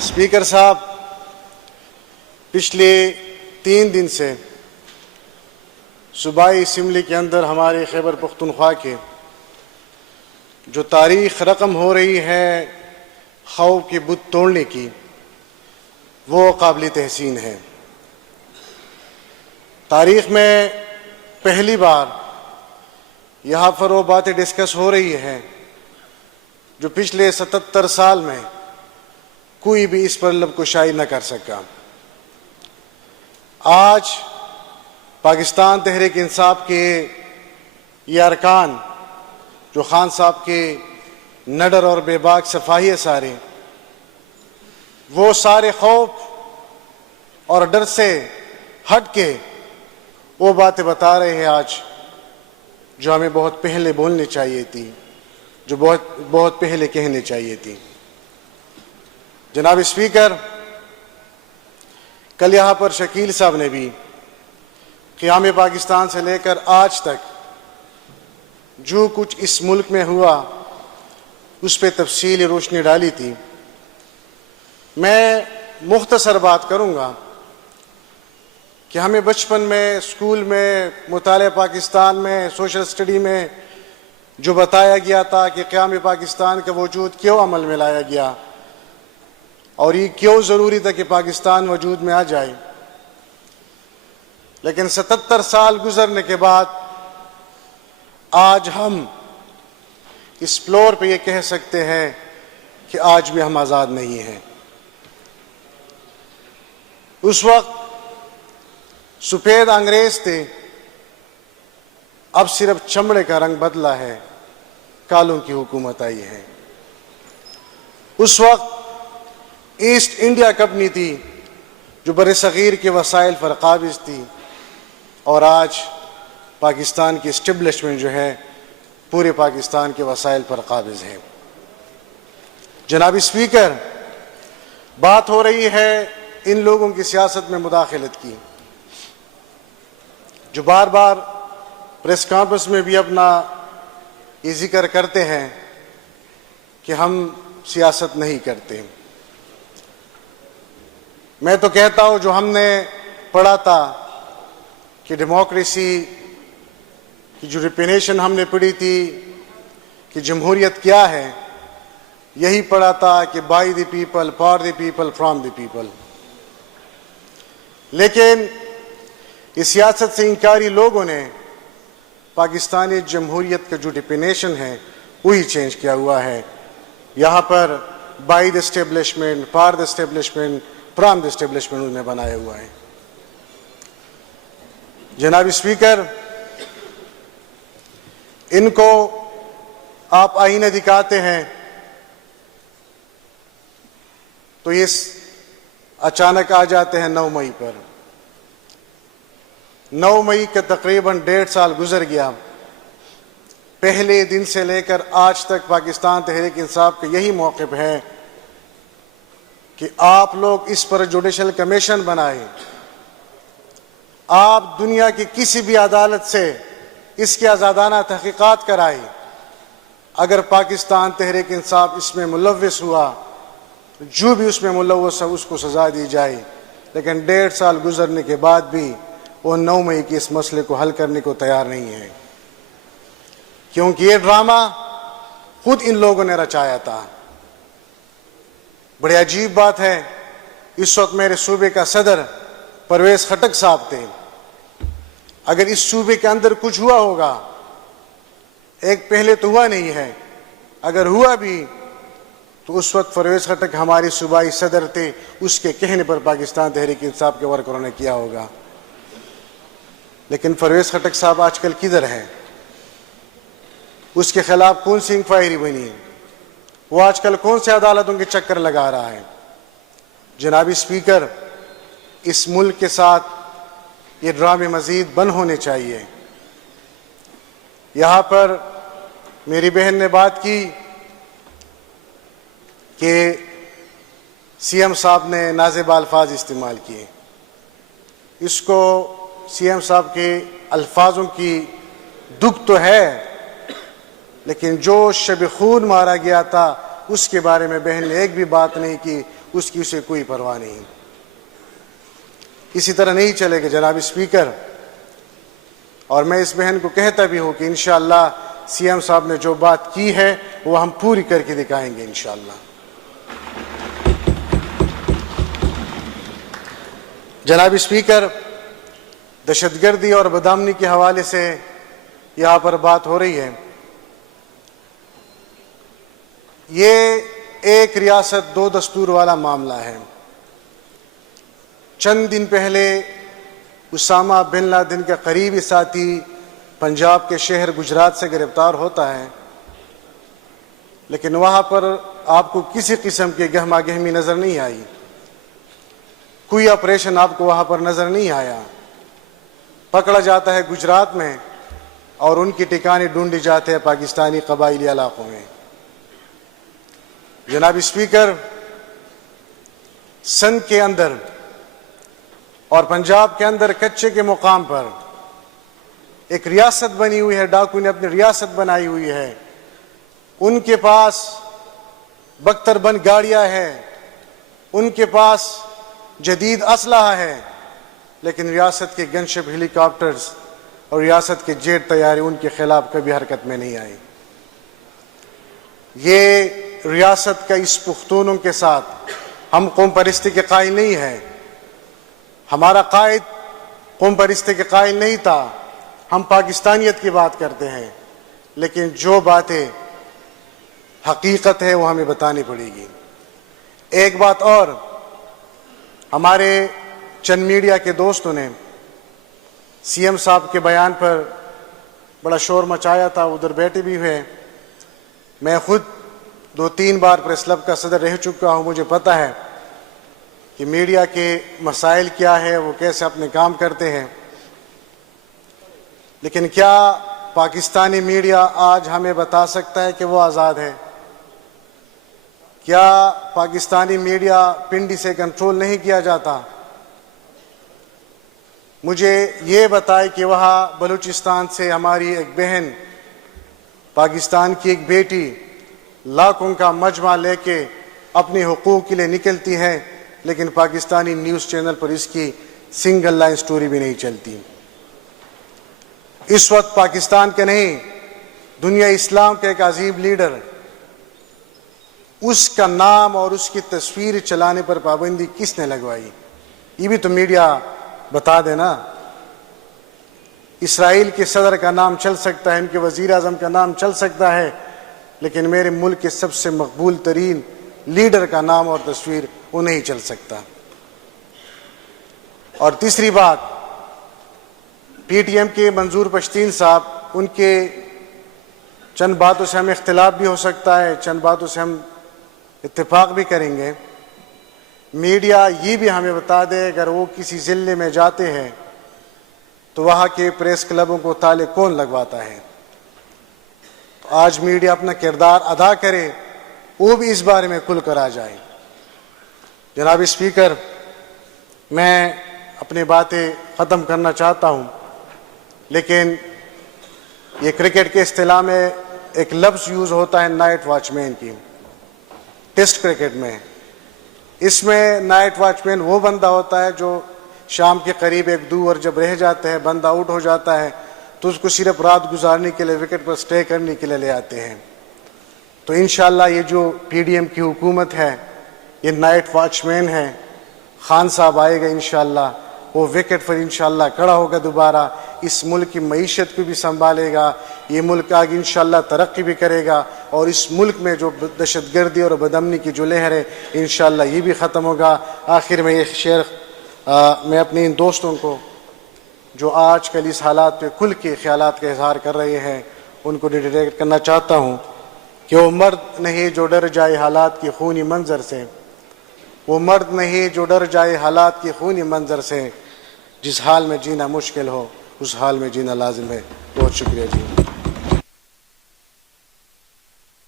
Speaker صاحب، پچھلے 3 دن سے صوبائی اسمبلی کے اندر ہمارے خیبر پختونخوا کے جو تاریخ رقم ہو رہی ہے خوف کے بت توڑنے کی، وہ قابل تحسین ہے۔ تاریخ میں پہلی بار یہاں پر وہ باتیں ڈسکس ہو رہی ہیں جو پچھلے 77 سال میں کوئی بھی اس پر لب کشائی نہ کر سکا۔ آج پاکستان تحریک انصاف کے یہ ارکان جو خان صاحب کے نڈر اور بے باک صفائی سارے، وہ سارے خوف اور ڈر سے ہٹ کے وہ باتیں بتا رہے ہیں آج جو ہمیں بہت پہلے بولنی چاہیے تھی، جو بہت پہلے کہنے چاہیے تھی۔ جناب اسپیکر، کل یہاں پر شکیل صاحب نے بھی قیام پاکستان سے لے کر آج تک جو کچھ اس ملک میں ہوا اس پہ تفصیلی روشنی ڈالی تھی۔ میں مختصر بات کروں گا کہ ہمیں بچپن میں اسکول میں مطالعہ پاکستان میں سوشل اسٹڈی میں جو بتایا گیا تھا کہ قیام پاکستان کا وجود کیوں عمل میں لایا گیا اور یہ کیوں ضروری تھا کہ پاکستان وجود میں آ جائے، لیکن 77 سال گزرنے کے بعد آج ہم اس فلور پہ یہ کہہ سکتے ہیں کہ آج بھی ہم آزاد نہیں ہیں۔ اس وقت سفید انگریز تھے، اب صرف چمڑے کا رنگ بدلا ہے، کالوں کی حکومت آئی ہے۔ اس وقت ایسٹ انڈیا کمپنی تھی جو بر صغیر کے وسائل پر قابض تھی، اور آج پاکستان کی اسٹیبلشمنٹ جو ہے پورے پاکستان کے وسائل پر قابض ہے۔ جناب اسپیکر، بات ہو رہی ہے ان لوگوں کی سیاست میں مداخلت کی جو بار بار پریس کانفرنس میں بھی اپنا یہ ذکر کرتے ہیں کہ ہم سیاست نہیں کرتے۔ میں تو کہتا ہوں جو ہم نے پڑھا تھا کہ ڈیموکریسی کی جو ڈیفینیشن ہم نے پڑھی تھی کہ جمہوریت کیا ہے، یہی پڑھا تھا کہ by the people, for the people, from the people. لیکن اس سیاست سے انکاری لوگوں نے پاکستانی جمہوریت کا جو ڈیفینیشن ہے وہی چینج کیا ہوا ہے۔ یہاں پر by the establishment, for the establishment, from the establishment انہوں نے بنایا ہوا ہے۔ جناب اسپیکر، ان کو آپ آئینہ دکھاتے ہیں تو یہ اچانک آ جاتے ہیں 9 مئی پر۔ 9 مئی کا تقریباً 1.5 سال گزر گیا۔ پہلے دن سے لے کر آج تک پاکستان تحریک انصاف کا یہی موقف ہے کہ آپ لوگ اس پر جوڈیشل کمیشن بنائیں، آپ دنیا کی کسی بھی عدالت سے اس کی آزادانہ تحقیقات کرائیں۔ اگر پاکستان تحریک انصاف اس میں ملوث ہوا، جو بھی اس میں ملوث ہے اس کو سزا دی جائے، لیکن 1.5 سال گزرنے کے بعد بھی وہ 9 مئی کے اس مسئلے کو حل کرنے کو تیار نہیں ہے، کیونکہ یہ ڈرامہ خود ان لوگوں نے رچایا تھا۔ بڑی عجیب بات ہے، اس وقت میرے صوبے کا صدر پرویز خٹک صاحب تھے۔ اگر اس صوبے کے اندر کچھ ہوا ہوگا، ایک پہلے تو ہوا نہیں ہے، اگر ہوا بھی تو اس وقت پرویز خٹک ہماری صوبائی صدر تھے، اس کے کہنے پر پاکستان تحریک انصاف کے ورکروں نے کیا ہوگا۔ لیکن پرویز خٹک صاحب آج کل کدھر ہے؟ اس کے خلاف کون سی انکوائری بنی ہے؟ وہ آج کل کون سے عدالتوں کے چکر لگا رہا ہے؟ جناب اسپیکر، اس ملک کے ساتھ یہ ڈرامے مزید بند ہونے چاہیے۔ یہاں پر میری بہن نے بات کی کہ سی ایم صاحب نے نازیبہ الفاظ استعمال کیے۔ اس کو سی ایم صاحب کے الفاظوں کی دکھ تو ہے، لیکن جو شب خون مارا گیا تھا اس کے بارے میں بہن نے ایک بھی بات نہیں کی۔ اس کی اسے کوئی پرواہ نہیں۔ اسی طرح نہیں چلے گا جناب اسپیکر، اور میں اس بہن کو کہتا بھی ہوں کہ انشاءاللہ سی ایم صاحب نے جو بات کی ہے وہ ہم پوری کر کے دکھائیں گے انشاءاللہ۔ جناب اسپیکر، دہشت گردی اور بدامنی کے حوالے سے یہاں پر بات ہو رہی ہے۔ یہ ایک ریاست دو دستور والا معاملہ ہے۔ چند دن پہلے اسامہ بن لادن کا قریبی ساتھی پنجاب کے شہر گجرات سے گرفتار ہوتا ہے، لیکن وہاں پر آپ کو کسی قسم کی گہما گہمی نظر نہیں آئی، کوئی آپریشن آپ کو وہاں پر نظر نہیں آیا۔ پکڑا جاتا ہے گجرات میں اور ان کی ٹھکانے ڈھونڈی جاتے ہیں پاکستانی قبائلی علاقوں میں۔ جناب اسپیکر، سندھ کے اندر اور پنجاب کے اندر کچے کے مقام پر ایک ریاست بنی ہوئی ہے، ڈاکو نے اپنی ریاست بنائی ہوئی ہے۔ ان کے پاس بختر بند گاڑیاں ہیں، ان کے پاس جدید اسلحہ ہے، لیکن ریاست کے گن شپ ہیلی کاپٹرز اور ریاست کے جیٹ طیارے ان کے خلاف کبھی حرکت میں نہیں آئے۔ یہ ریاست کا اس پختونوں کے ساتھ ہم قوم پرستی کے قائل نہیں ہیں، ہمارا قائد قوم پرستی کے قائل نہیں تھا، ہم پاکستانیت کی بات کرتے ہیں، لیکن جو باتیں حقیقت ہے وہ ہمیں بتانی پڑے گی۔ ایک بات اور، ہمارے چند میڈیا کے دوستوں نے سی ایم صاحب کے بیان پر بڑا شور مچایا تھا، ادھر بیٹھے بھی ہوئے۔ میں خود 2-3 بار پریس کلب کا صدر رہ چکا ہوں، مجھے پتہ ہے کہ میڈیا کے مسائل کیا ہے، وہ کیسے اپنے کام کرتے ہیں۔ لیکن کیا پاکستانی میڈیا آج ہمیں بتا سکتا ہے کہ وہ آزاد ہے؟ کیا پاکستانی میڈیا پنڈی سے کنٹرول نہیں کیا جاتا؟ مجھے یہ بتائے کہ وہاں بلوچستان سے ہماری ایک بہن، پاکستان کی ایک بیٹی لاکھوں کا مجمع لے کے اپنے حقوق کے لیے نکلتی ہے، لیکن پاکستانی نیوز چینل پر اس کی سنگل لائن سٹوری بھی نہیں چلتی۔ اس وقت پاکستان کے نہیں، دنیا اسلام کے ایک عظیم لیڈر، اس کا نام اور اس کی تصویر چلانے پر پابندی کس نے لگوائی؟ یہ بھی تو میڈیا بتا دینا۔ اسرائیل کے صدر کا نام چل سکتا ہے، ان کے وزیر اعظم کا نام چل سکتا ہے، لیکن میرے ملک کے سب سے مقبول ترین لیڈر کا نام اور تصویر وہ نہیں چل سکتا۔ اور تیسری بات، پی ٹی ایم کے منظور پشتین صاحب، ان کے چند باتوں سے ہمیں اختلاف بھی ہو سکتا ہے، چند باتوں سے ہم اتفاق بھی کریں گے۔ میڈیا یہ بھی ہمیں بتا دے اگر وہ کسی ضلع میں جاتے ہیں تو وہاں کے پریس کلبوں کو تالے کون لگواتا ہے؟ تو آج میڈیا اپنا کردار ادا کرے، وہ بھی اس بارے میں کھل کر آ جائے۔ جناب اسپیکر، میں اپنی باتیں ختم کرنا چاہتا ہوں، لیکن یہ کرکٹ کے اصطلاح میں ایک لفظ یوز ہوتا ہے نائٹ واچ مین کی، ٹیسٹ کرکٹ میں۔ اس میں نائٹ واچ مین وہ بندہ ہوتا ہے جو شام کے قریب 1-2 اوور جب رہ جاتے ہیں، بندہ آؤٹ ہو جاتا ہے تو اس کو صرف رات گزارنے کے لیے وکٹ پر سٹے کرنے کے لیے لے آتے ہیں۔ تو انشاءاللہ یہ جو پی ڈی ایم کی حکومت ہے، یہ نائٹ واچ مین ہے۔ خان صاحب آئے گا انشاءاللہ، وہ وکٹ پر انشاءاللہ کھڑا ہوگا دوبارہ، اس ملک کی معیشت کو بھی سنبھالے گا، یہ ملک آگے انشاءاللہ ترقی بھی کرے گا، اور اس ملک میں جو دہشت گردی اور بدامنی کی جو لہر ہے انشاءاللہ یہ بھی ختم ہوگا۔ آخر میں یہ شعر میں اپنے ان دوستوں کو جو آج کل اس حالات پہ کھل کے خیالات کا اظہار کر رہے ہیں ان کو ڈیڈیکیٹ کرنا چاہتا ہوں کہ وہ مرد نہیں جو ڈر جائے حالات کی خونی منظر سے، وہ مرد نہیں جو ڈر جائے حالات کی خونی منظر سے، جس حال میں جینا مشکل ہو اس حال میں جینا لازم ہے۔ بہت شکریہ جی۔